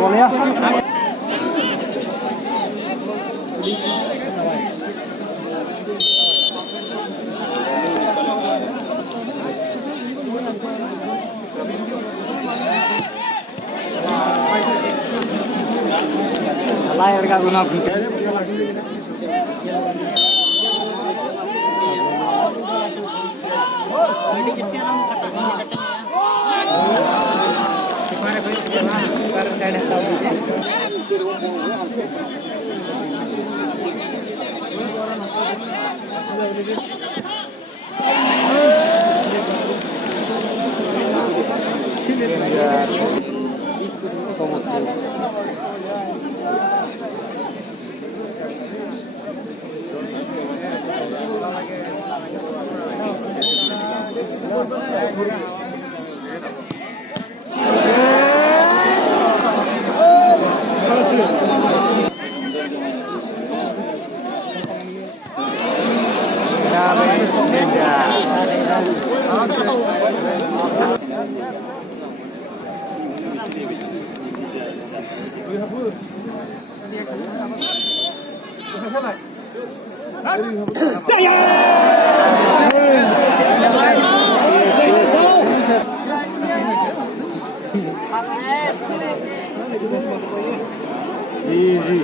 boleh ya. Layar ka guna guna. जी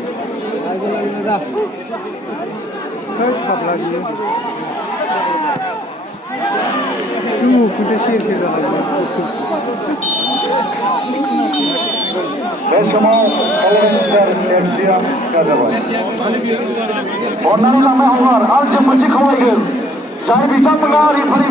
आगे लगे ना थर्ड कप लगी शू कुछ शेर Ondan lama hungar, al jemput kau ikut. Saya bisa mengalir pada